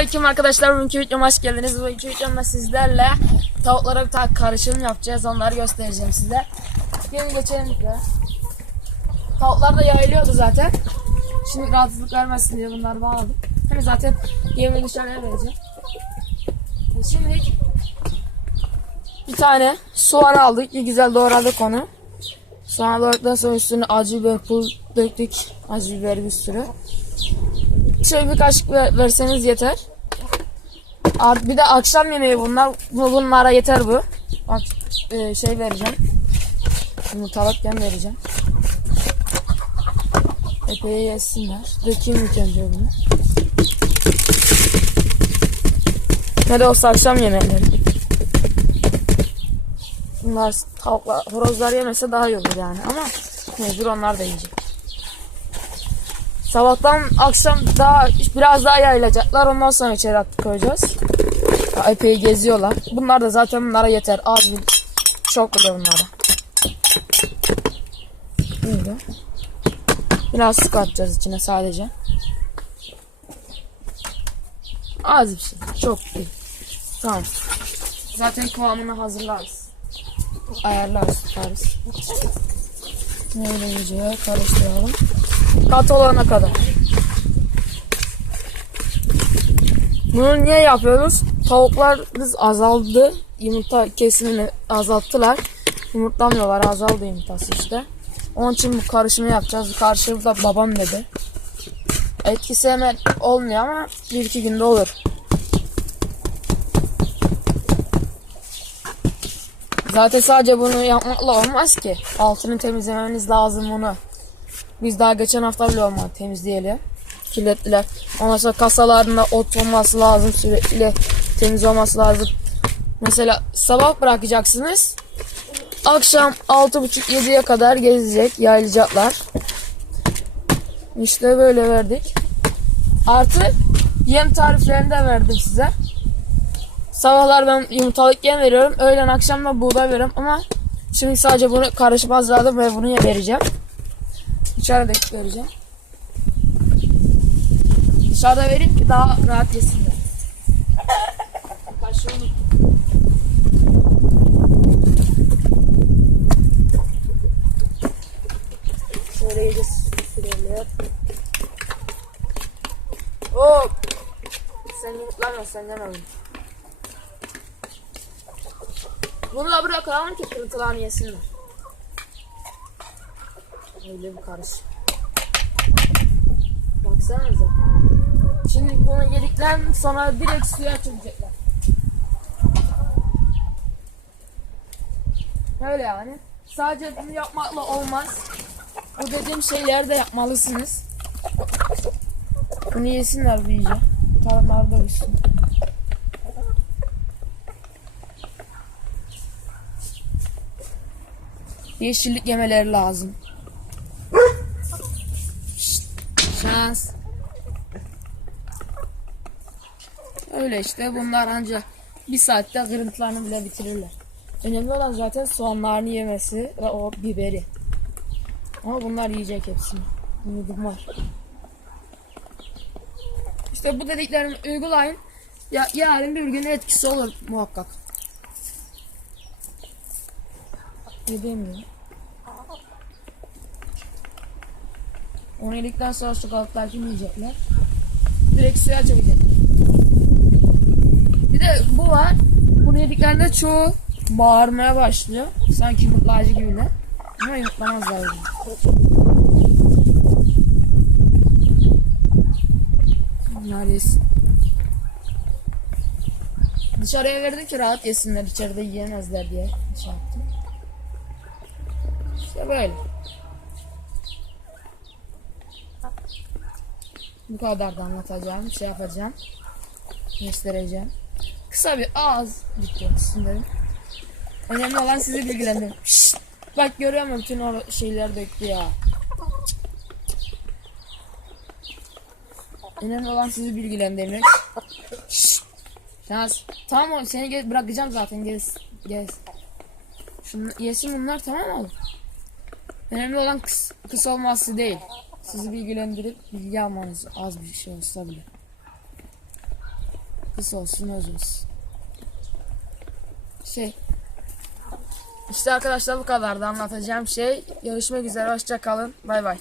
Selamünaleyküm arkadaşlar. Bugünkü videoma hoş geldiniz. Bugünkü videomda sizlerle tavuklara bir tane karışım yapacağız. Onları göstereceğim size. Gelin geçelim de. Tavuklar da yayılıyordu zaten. Şimdi rahatsızlık vermesin diye bunları bağladım. Hani zaten yemi dışarıya vereceğim. E Şimdi bir tane soğan aldık. Bir güzel doğradık onu. Soğan doğradıktan sonra üstüne acı biber pul döktük. Acı biber bir sürü. Şöyle bir kaşık ver- verseniz yeter. Bir de akşam yemeği bunlar. Bu- Bunlara yeter bu. Bak e, şey vereceğim. Yumurtalıkken vereceğim. Epey yesinler. Dökeyim ilk önce bunu. Ne de olsa akşam yemekleri. Bunlar tavuklar, horozlar yemese daha iyi olur yani ama mecbur onlar da yiyecek. Sabahtan akşam daha biraz daha yayılacaklar. Ondan sonra içeri atıp koyacağız. Daha epey geziyorlar. Bunlar da zaten bunlara yeter. Az bir çok bile bunlara. Böyle. Biraz sık atacağız içine sadece. Az bir şey. Çok değil. Tamam. Zaten kıvamını hazırlarız. Ayarlarız, tutarız. Neyle iyice karıştıralım. Kat olana kadar. Bunu niye yapıyoruz? Tavuklar biz azaldı. Yumurta kesimini azalttılar. Yumurtlamıyorlar azaldı yumurtası işte. Onun için bu karışımı yapacağız. Karışımı da babam dedi. Etkisi hemen olmuyor ama bir iki günde olur. Zaten sadece bunu yapmakla olmaz ki. Altını temizlememiz lazım bunu. Biz daha geçen hafta bile olmadı temizleyeli. Kirlettiler. Ondan sonra kasalarında ot olması lazım sürekli temiz olması lazım. Mesela sabah bırakacaksınız. Akşam 6.30-7'ye kadar gezecek, yayılacaklar. İşte böyle verdik. Artı yem tariflerini de verdim size. Sabahlar ben yumurtalık yem veriyorum. Öğlen akşam da buğday veriyorum ama şimdi sadece bunu karışıp hazırladım ve bunu vereceğim. Dışarıda vereceğim. Dışarıda vereyim ki daha rahat yesinler. Kaşığı unuttum. Şöyle iyice sürelim. Hop. Sen yumurtlama senden alayım. Bunu da bırakalım ki kırıntılarını yesinler. Öyle bir karış. Baksanıza. Şimdi bunu yedikten sonra direkt suya açılacaklar. Öyle yani. Sadece bunu yapmakla olmaz. Bu dediğim şeyleri de yapmalısınız. Bunu yesinler bu iyice. Tarımlarda olsun. Yeşillik yemeleri lazım. Şans. Öyle işte bunlar ancak bir saatte kırıntılarını bile bitirirler. Önemli olan zaten soğanlarını yemesi ve o biberi. Ama bunlar yiyecek hepsini. Umudum var. İşte bu dediklerimi uygulayın. Ya, yarın bir gün etkisi olur muhakkak. Ne demiyorum. Onu yedikten sonra su kalıplar kim yiyecekler? Direkt suya açabilecekler. Bir de bu var. Bunu yediklerinde çoğu bağırmaya başlıyor. Sanki yumurtlayıcı gibiler. Ama yumurtlamazlar. Bunlar. Dışarıya verdim ki rahat yesinler. içeride yiyemezler diye şey yaptım. İşte böyle. Bu kadar da anlatacağım. Şey yapacağım. Göstereceğim. Kısa bir ağız videosu dedim. Önemli olan sizi bilgilendirmek. Bak görüyor musun bütün o şeyler döktü ya. Önemli olan sizi bilgilendirmek. Şans. Tamam seni gez, bırakacağım zaten gez. Gez. Şunu yesin bunlar tamam mı? Önemli olan kıs, kıs olması değil. Sizi bilgilendirip bilgi almanız az bir şey olsa bile. Pis olsun özümüz. Şey. İşte arkadaşlar bu kadardı anlatacağım şey. Görüşmek üzere. Hoşça kalın. Bay bay.